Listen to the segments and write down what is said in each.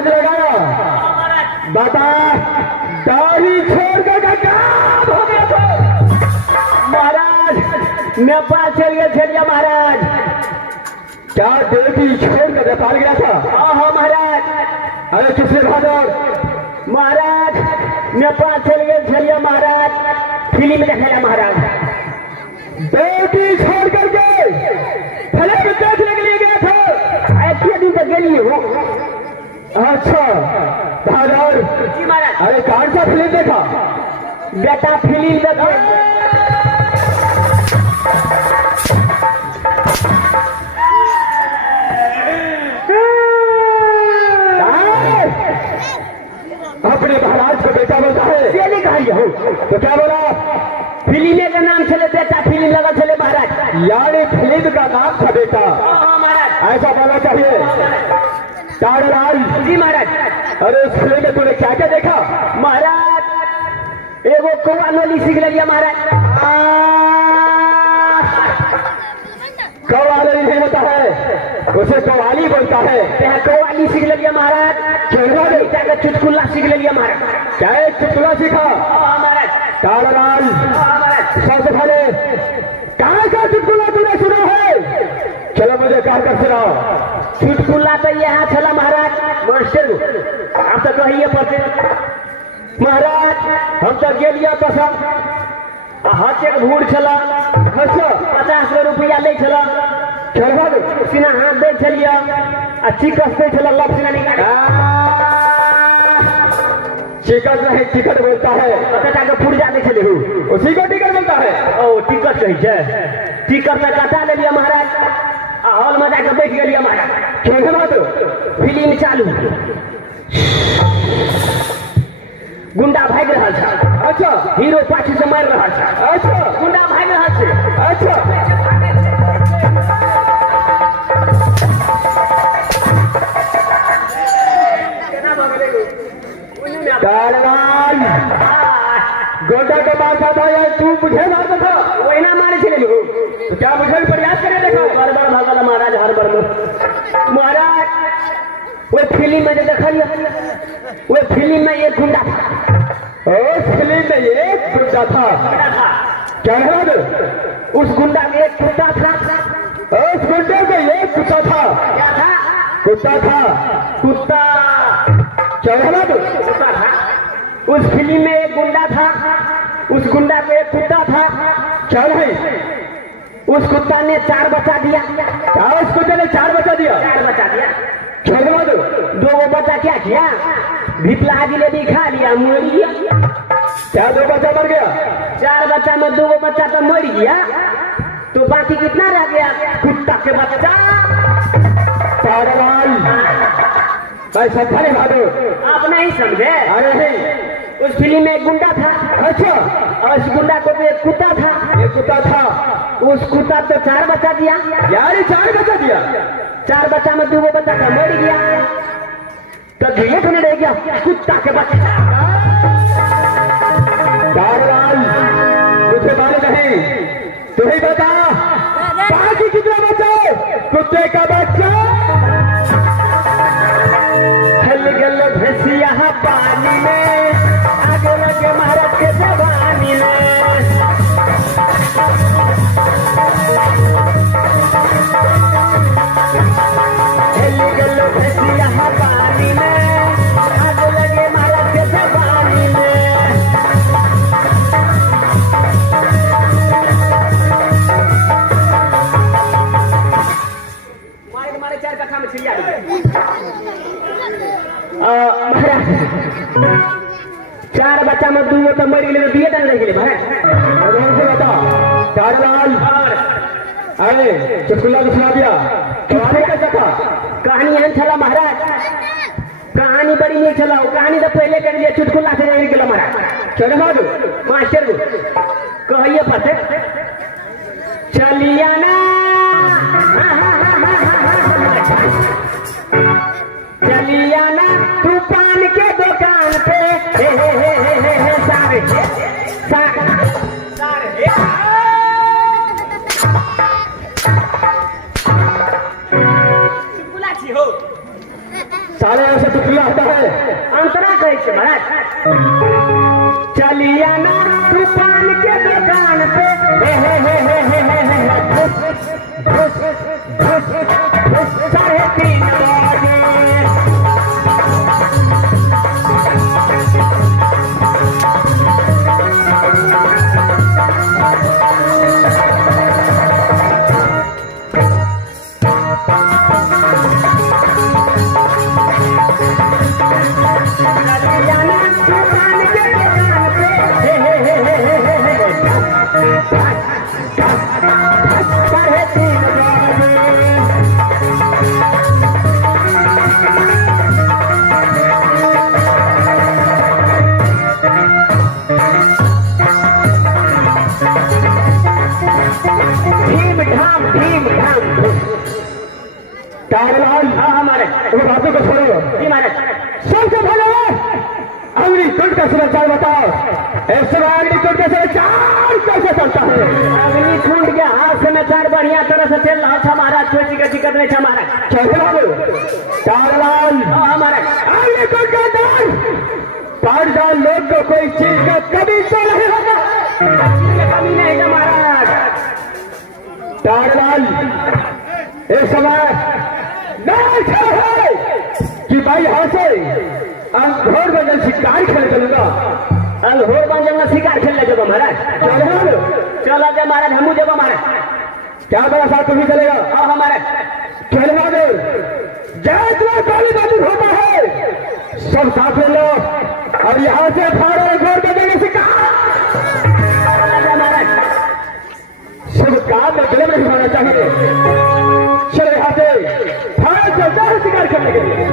अंदाज लगाया। बता दाढ़ी छोड़कर काम हो गया था महाराज नेपाल चल गए छलिया महाराज। क्या बेटी छोड़कर नेपाल गया था? हाँ महाराज। अरे किसने भागा? महाराज नेपाल चल गए छलिया महाराज, फिल्म देखा महाराज। बेटी छोड़ करके फिल्म देखने के लिए गया था? ऐसे दिन तक गई हो? अच्छा बहादुर जी महाराज। अरे कौन सा फिल्म देखा? बेटा फिल्म देखा। अपने महाराज को बेटा बोलता है? ये नहीं कहा हो तो क्या बोला? फिल्म का नाम चले बेटा फिल्म लगा चले महाराज। यानी फिल्म का नाम था बेटा? हाँ महाराज। ऐसा बोलना चाहिए। तारालाल जी महाराज। अरे उस फिल्म में तूने क्या क्या देखा? महाराज एगो कौआ नोली सीख लिया महाराज। कव्वाली नहीं होता है, उसे कव्वाली बोलता है। कव्वाली सीख लिया महाराज। चुटकुला सीख लिया महाराज। क्या एक चुटकुला सीखा? महाराज। तारालाल सबसे पहले कहाँ का चुटकुला तूने सुना है? चलो मुझे कहा कर सुनाओ। चुटकुला तो यहाँ चला महाराज। मास्टर आप तो कहिए पते महाराज, हम तो गेलिया तो सब हाथे भूड़ चला। अच्छा 50 रुपया ले चला। सीना हाथ दे चलिया अच्छी कसते चला। लब सीना निकाल टिकट नहीं टिकट बोलता है। पता का फूट जाते चले हो, उसी को टिकट बोलता है। ओ टिकट कही है। टिकट में कटा ले लिया महाराज। हॉल में जाकर बैठ गया महाराज। क्यों बात? फिल्म चालू, गुंडा भाग रहा था। अच्छा हीरो पाछी से मार रहा था। अच्छा गुंडा भाग रहा था। अच्छा गोंडा का मारता था या तू मुझे मारता था? वही ना मारे चले हो तो क्या मुझे भी प्रयास करे देखो? हर बार भागा महाराज। हर बार महाराज वो फिल्म में जो देखा वो फिल्म में एक गुंडा था। उस फिल्म में एक गुंडा था। क्या है? उस गुंडा में एक कुत्ता था। उस गुंडे में एक कुत्ता था। क्या था? कुत्ता था। कुत्ता। क्या है? कुत्ता था। उस फिल्म में एक गुंडा था। उस गुंडा को एक कुत्ता था। क्या है? उस कुत्ता ने 4 बच्चा दिया। क्या उस कुत्ते ने 4 बच्चा दिया? 4 बच्चा दिया। क्या है? 2 बच्चा क्या किया? भिपला जिलेबी खा लिया, मर गया। क्या 2 बच्चा मर गया? 4 बच्चा में 2 बच्चा तो मर गया, तो बाकी कितना रह गया? कुत्ता के बच्चा। तारालाल भाई समझा नहीं बहादुर? आप नहीं समझे? अरे नहीं। उस फिल्म में एक गुंडा था। अच्छा और उस गुंडा को तो एक कुत्ता था। एक कुत्ता था। उस कुत्ता तो 4 बच्चा दिया। यार 4 बच्चा दिया? 4 बच्चा में 2 बच्चा का मर गया, तो एक में रह गया कुत्ता के बच्चा। तारालाल मुझे मालूम नहीं, तू ही बता बाकी कितना बचा? कुत्ते का बच्चा हल गल भैंसिया पानी में, आगे लगे महाराज के जवानी में। हल गल भैंसिया पानी में, आगे लगे महाराज के जवानी में। मारे 4 कट्ठा में छिड़िया महाराज। 4 बच्चा में 2 तो मर गए, 2 टन रह गए महाराज। बता तारालाल। अरे चुटकुला भी सुना दिया। कहानी कैसा था? कहानी एहन चला महाराज। कहानी बड़ी नहीं चला। कहानी तो पहले कर दिया, चुटकुला से नहीं गया महाराज। चलो मास्टर कहिए पते चलिया ना, चलिया ना तू पान के दुकान पे। सारे सारे ऐसे चुटकुला अंतरा कहे छे महाराज चलिया ना तू पान के दुकान पे हे हे हे हे हे हे हे साढ़े 3 बजे तारलाल हमारे वो बातों को छोड़ो जी महाराज सबसे पहले अग्नि कुंड का समाचार बताओ ऐसे अग्नि कुंड का समाचार कैसे चलता है अग्नि कुंड के हाथ समाचार बढ़िया तरह से चल रहा था महाराज कोई दिक्कत नहीं था महाराज तारलाल हमारे अग्नि कुंड का दान तारलाल लोग को कोई चीज का कभी तो नहीं होगा कमी नहीं है महाराज तारलाल इस समय नहीं है कि भाई यहाँ से घोर बंजन शिकार खेल चलूंगा घोर बंजन में शिकार खेलने जब महाराज चलो जब महाराज हम जब महाराज क्या बड़ा साथ तुम्हें चलेगा हमारे चलवा दो जय तुम्हें काली बाजी होता है सब साथ में लो और यहाँ से फाड़ो घोर बंजन में शिकार महाराज सब काम में गले में घुमाना चाहिए चलो यहाँ से भारत चलता है शिकार करने के लिए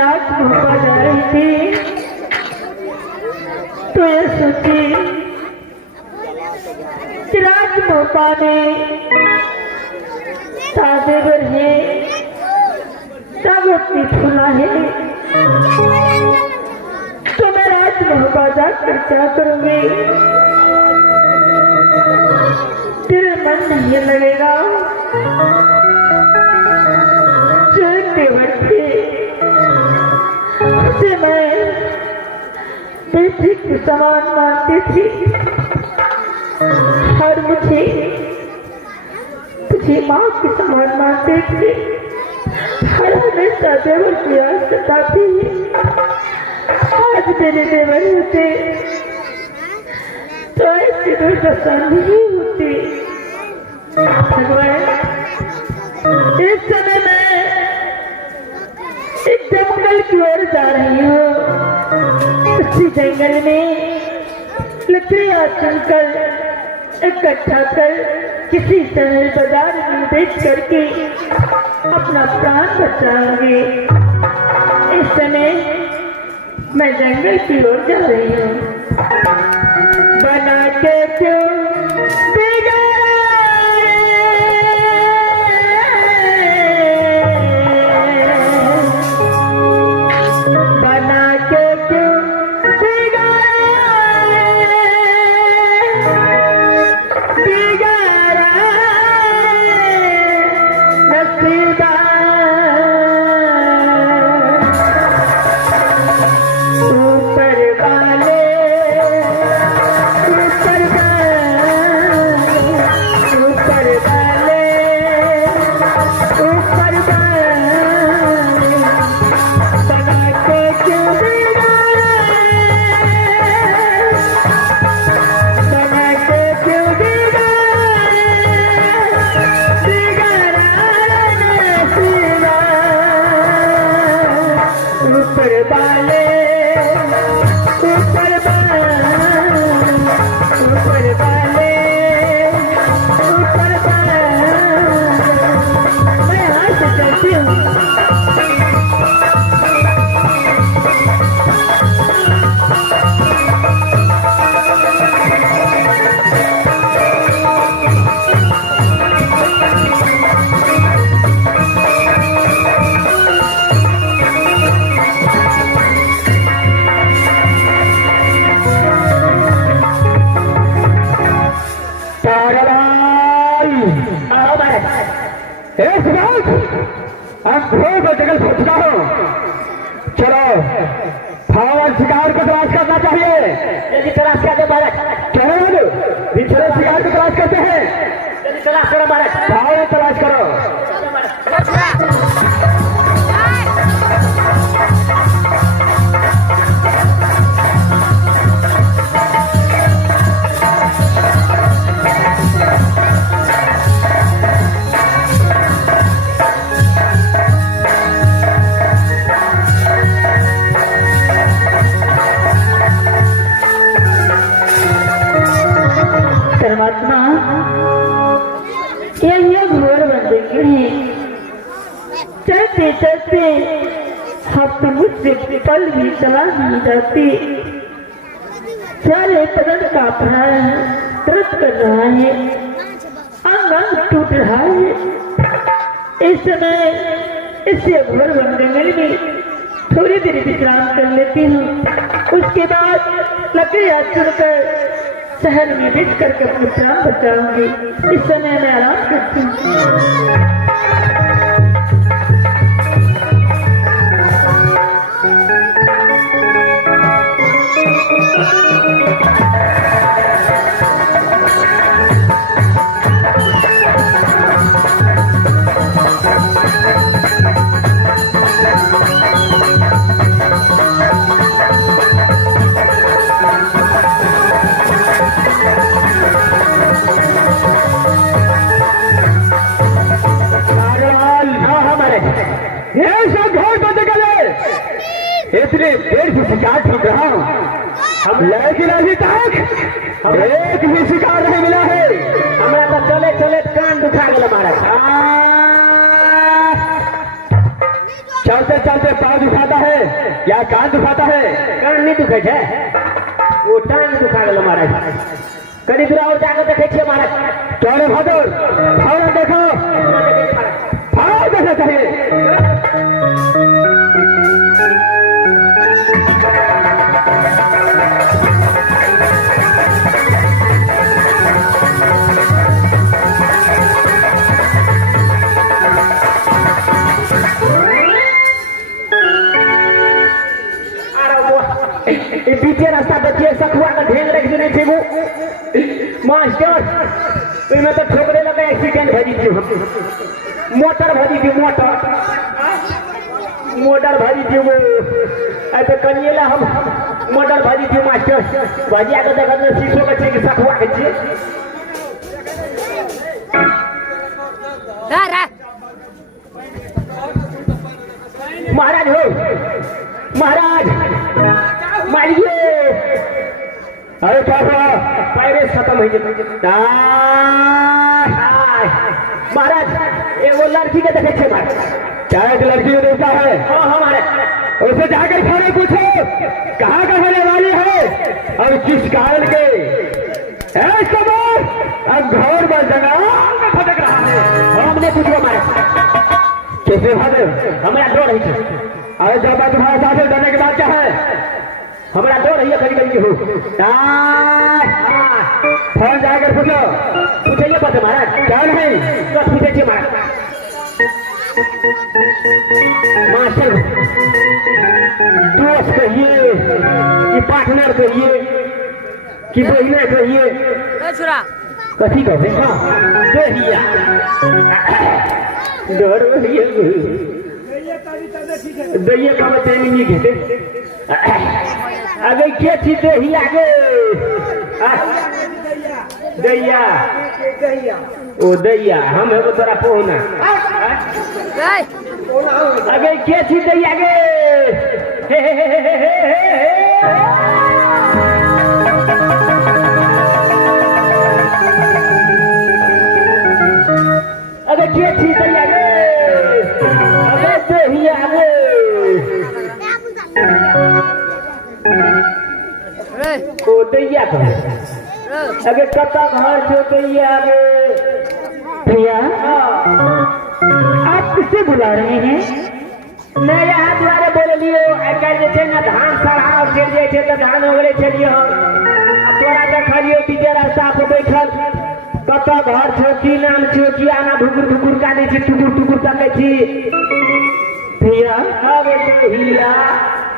रात घूमा जा रही थी तो ये सोची कि रात भोपा में ताजे बरहे सागोती फूला है तो मैं रात भोपा जाकर क्या करूंगी। तेरे मन नहीं लगेगा चलते बढ़ते उसे मैं बेटी को समान मानती थी और मुझे तुझे माँ के समान मानते थे हर हमेशा देवर की याद सताती है। आज मेरे देवर होते तो ऐसी दुर्दशा नहीं होती। भगवान इस समय मैं एक जंगल की ओर जा रही हूँ। उसी जंगल में लकड़ियाँ चुनकर इकट्ठा कर किसी शहर बाजार में बेच करके अपना प्राण बचाऊंगी। इस समय मैं जंगल की ओर जा रही हूँ। बना के क्यों जंगल पहुंचना हो। चलो फावर शिकार को तलाश करना चाहिए। जल्दी तलाश कर दो बालक। चलो पिछले शिकार को तलाश करते हैं। जल्दी तलाश करो बालक। फावर तलाश करो। परमात्मा ये घोर बंदगी है। चलते चलते हफ्ते मुझसे पल भी चला नहीं जाती। सारे बदन कांप रहा है, दर्द कर रहा है, अंग अंग टूट रहा है। इस समय इसे घोर बंदगी में थोड़ी देर विश्राम कर लेती हूँ। उसके बाद लकड़ियाँ चुनकर शहर में बेच करके अपने प्राण बचाऊंगी। इस समय मैं आराम करती हूँ। इतने देर से शिकार ढूंढ रहा हूँ, लेकिन अभी तक एक भी शिकार नहीं मिला है। हमारा तो चले चले कान दुखा गया महाराज। चलते चलते पाँव दुखाता है या कान दुखाता है? कान नहीं दुखे छे, वो टांग दुखा गेलो महाराज। कनी दूर और जाकर देखे छे महाराज। चलो बहादुर, और देखो, भाव देखना चाहिए। ये पीछे रास्ता देखिए, सखुआ का ढेर रख देने थे वो मास्टर। इनमें तो ठोकरे लगा, एक्सीडेंट भरी थी, मोटर भरी थी, मोटर भरी थी वो। ऐसे कनिएला हम मोटर भरी थी मास्टर। भजिया को देखा तो शीशो बच्चे की सखुआ के छे। महाराज हो, महाराज मारिए। अरे क्या हुआ? पायरेस खत्म हो गए महाराज। एगो लड़की के देखे छे महाराज। क्या एक लड़की को देखा है? हाँ हाँ महाराज। उसे जाकर खाने पूछो कहाँ का होने वाली है और किस कारण के? ऐसा अब घर में जंगल में भटक रहा है। हमने पूछो महाराज। कैसे भादे? हमारा डर है। अरे जब मैं तुम्हारे साथ डरने के बाद क्या है? हमारा डर है कहीं कहीं हो। फोन जाकर पूछो। पूछिए पता महाराज। क्या नहीं? तो पूछे महाराज। मास्टर दोस्त कहिए कि पार्टनर कहिए कि बहिना कहिए, कथी कहते हैं? दहिया डर दैया का बच्चे नहीं घेते। अगर क्या चीज ही आगे दैया ओ दैया हम है तोरा पहुना। अगर क्या चीज दैया आगे अगर क्या चीज दैया आगे ही आगे ओ दैया का अगर कता घर जो दैया आगे। भैया आप किसे बुला रहे हैं? मैं यहाँ द्वारे बोल लियो। आजकल जैसे ना धान सड़ा और गिर जाए तो धान ओगरे चलिए हम तोरा देखा लियो पीछे रास्ता पर बैठल कता घर छो, की नाम छो, की आना ढुकुर ढुकुर काटे छी, टुकुर टुकुर ताके छी। भैया अबे हीरा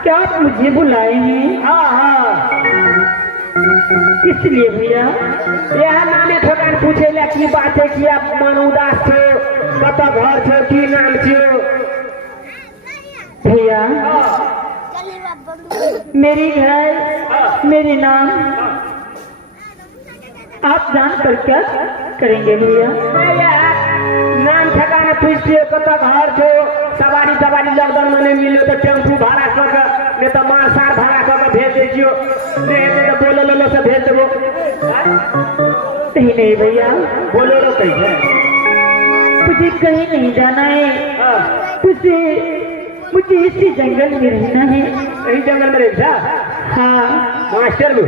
क्या आप मुझे बुलाए हैं? हाँ हाँ किस लिए भैया? यहाँ नामे ठोकान पूछे ले की बात है कि आप मन उदास छो, कता घर छो, की नाम छो? भैया मेरी घर मेरे नाम आप जान कर क्या करेंगे भैया? नाम ठिकाना पूछते हो कत घर छो, सवारी सवारी लॉकडाउन में नहीं मिलो तो टेम्पू भाड़ा कर नहीं तो मांसार भाड़ा कर भेज दीजियो, नहीं तो बोलो लो से भेज देवो। नहीं नहीं भैया बोलो लो कैसे? मुझे कहीं नहीं जाना है, मुझे इसी जंगल में रहना है। यही जंगल में रहता? हाँ मास्टर लो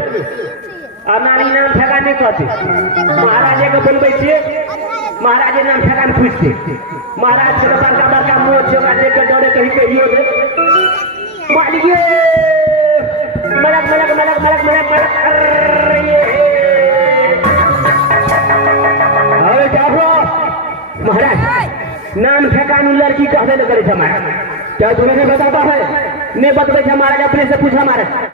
नारी नाम ठिकाने कहते महाराजे को बोलबे छिए, महाराजे नाम ठिकान पूछते, महाराज के बड़का बड़का मोच जोगा लेकर दौड़े कहीं कहियो रे मालिए मलक मलक मलक मलक मलक मलक। अरे क्या हुआ? महाराज नाम ठिकान लड़की कहते न करे हमारा। क्या तुम्हें नहीं बताता है? नहीं बतबे महाराज, अपने से पूछा महाराज।